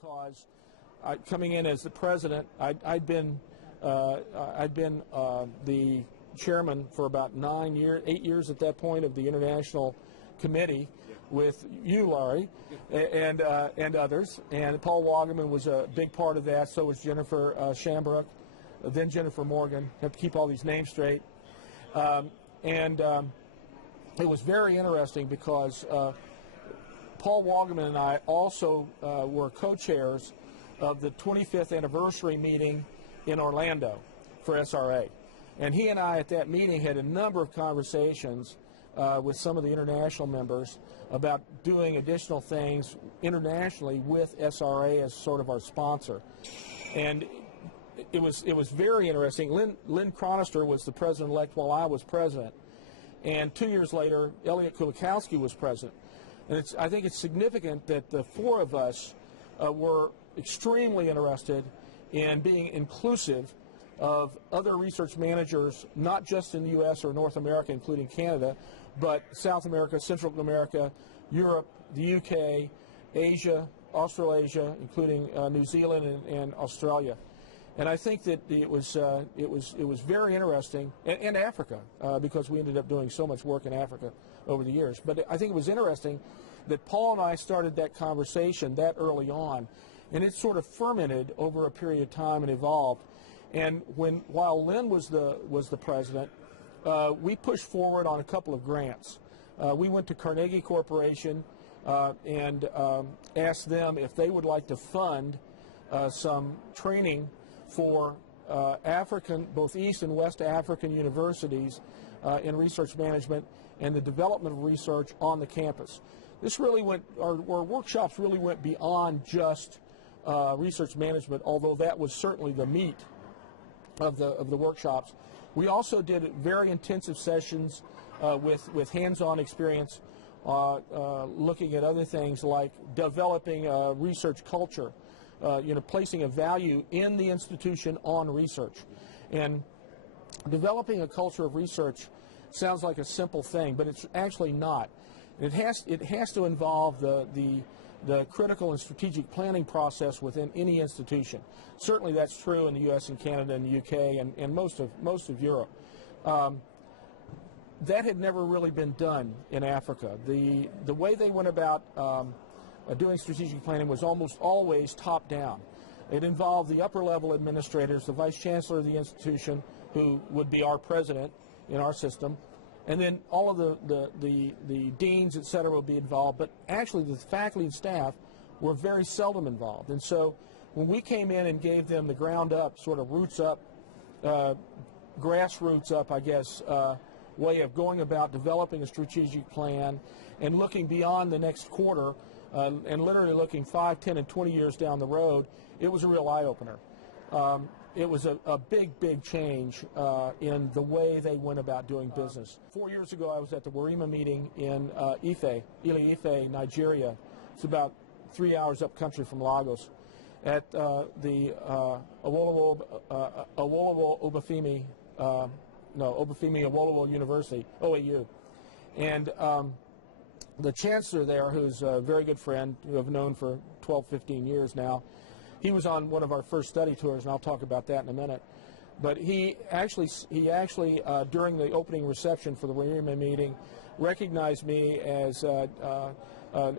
because coming in as the president, I'd been the chairman for about 8 years at that point of the International Committee with you, Larry, and others. And Paul Wagaman was a big part of that. So was Jennifer Shambrook, then Jennifer Morgan. Have to keep all these names straight. It was very interesting because Paul Wagaman and I also were co-chairs of the 25th anniversary meeting in Orlando for SRA. And he and I at that meeting had a number of conversations with some of the international members about doing additional things internationally with SRA as sort of our sponsor. And it was very interesting. Lynn Chronister was the president-elect while I was president. And 2 years later, Elliot Kulikowski was president. And I think it's significant that the four of us were extremely interested in being inclusive of other research managers, not just in the U.S. or North America, including Canada, but South America, Central America, Europe, the U.K., Asia, Australasia, including New Zealand and Australia. And I think that it was very interesting, and Africa, because we ended up doing so much work in Africa over the years. But I think it was interesting that Paul and I started that conversation that early on, and it sort of fermented over a period of time and evolved. And while Lynn was the president, we pushed forward on a couple of grants. We went to Carnegie Corporation and asked them if they would like to fund some training for both East and West African universities in research management and the development of research on the campus. This really our workshops really went beyond just research management, although that was certainly the meat of the workshops. We also did very intensive sessions with hands-on experience, looking at other things like developing a research culture, placing a value in the institution on research. And developing a culture of research sounds like a simple thing, but it's actually not. It has to involve the critical and strategic planning process within any institution. Certainly that's true in the U.S. and Canada and the UK and most of Europe. That had never really been done in Africa. The way they went about doing strategic planning was almost always top-down. It involved the upper-level administrators, the vice chancellor of the institution, who would be our president in our system, and then all of the deans, et cetera, would be involved. But actually, the faculty and staff were very seldom involved. And so when we came in and gave them the ground-up, sort of roots-up, grassroots-up, I guess, way of going about developing a strategic plan and looking beyond the next quarter and literally looking 5, 10, and 20 years down the road, it was a real eye-opener. It was a big change in the way they went about doing business. 4 years ago, I was at the Werima meeting in Ile-Ife, Nigeria. It's about 3 hours up country from Lagos, at the Obafemi Awolowo University, OAU. And the chancellor there, who's a very good friend, who I've known for 12, 15 years now, he was on one of our first study tours, and I'll talk about that in a minute. But he actually during the opening reception for the Werima meeting, recognized me as an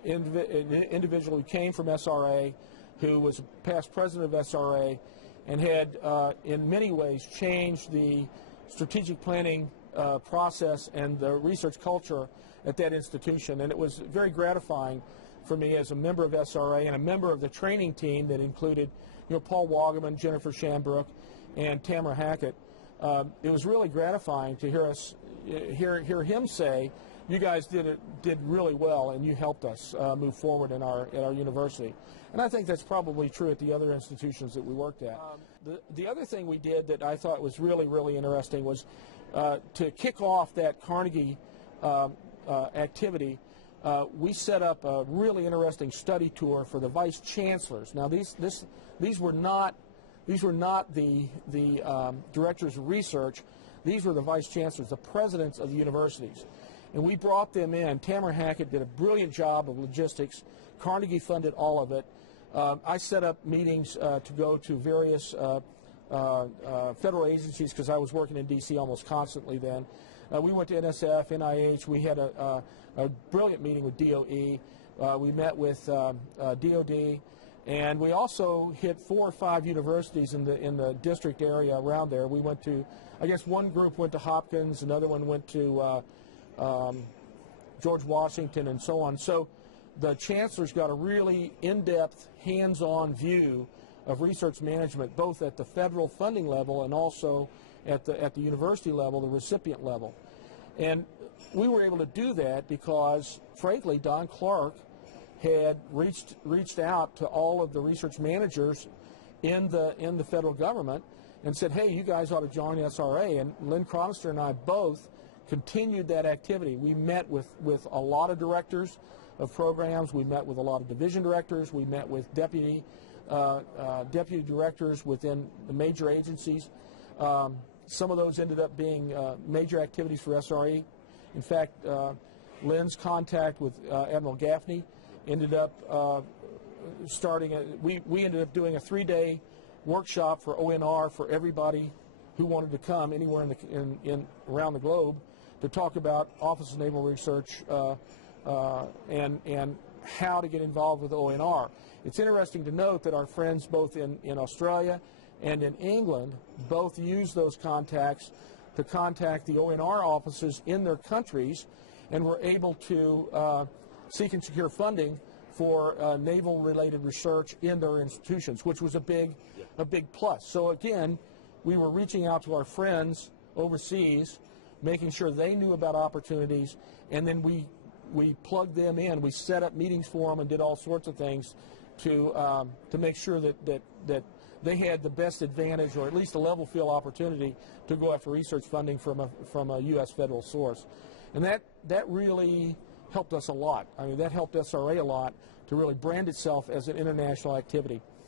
individual who came from SRA, who was past president of SRA, and had in many ways changed the strategic planning process and the research culture at that institution. And it was very gratifying for me as a member of SRA and a member of the training team that included, Paul Wagaman, Jennifer Shambrook, and Tamara Hackett. It was really gratifying to hear him say, "You guys did really well, and you helped us move forward at our university." And I think that's probably true at the other institutions that we worked at. The other thing we did that I thought was really interesting was to kick off that Carnegie activity. We set up a really interesting study tour for the vice chancellors. Now these were not the directors of research. These were the vice chancellors, the presidents of the universities. And we brought them in. Tamara Hackett did a brilliant job of logistics. Carnegie funded all of it. I set up meetings to go to various federal agencies because I was working in D.C. almost constantly then. We went to NSF, NIH. We had a brilliant meeting with DOE. We met with DOD, and we also hit 4 or 5 universities in the district area around there. We went to, I guess one group went to Hopkins, another one went to George Washington, and so on. So the chancellor's got a really in-depth, hands-on view of research management, both at the federal funding level and also at the university level, the recipient level. And we were able to do that because, frankly, Don Clark had reached out to all of the research managers in the federal government and said, hey, you guys ought to join SRA. And Lynn Chronister and I both continued that activity. We met with a lot of directors of programs. We met with a lot of division directors. We met with deputy directors within the major agencies. Some of those ended up being major activities for SRE. In fact, Lynn's contact with Admiral Gaffney ended up we ended up doing a 3-day workshop for ONR for everybody who wanted to come anywhere around the globe to talk about Office of Naval Research and how to get involved with ONR. It's interesting to note that our friends both in Australia and in England both use those contacts to contact the ONR offices in their countries, and were able to seek and secure funding for naval-related research in their institutions, which was a big plus. So again, we were reaching out to our friends overseas, making sure they knew about opportunities, and then we plugged them in. We set up meetings for them and did all sorts of things to make sure that they had the best advantage, or at least a level field opportunity, to go after research funding from a U.S. federal source. And that really helped us a lot. I mean, that helped SRA a lot to really brand itself as an international activity.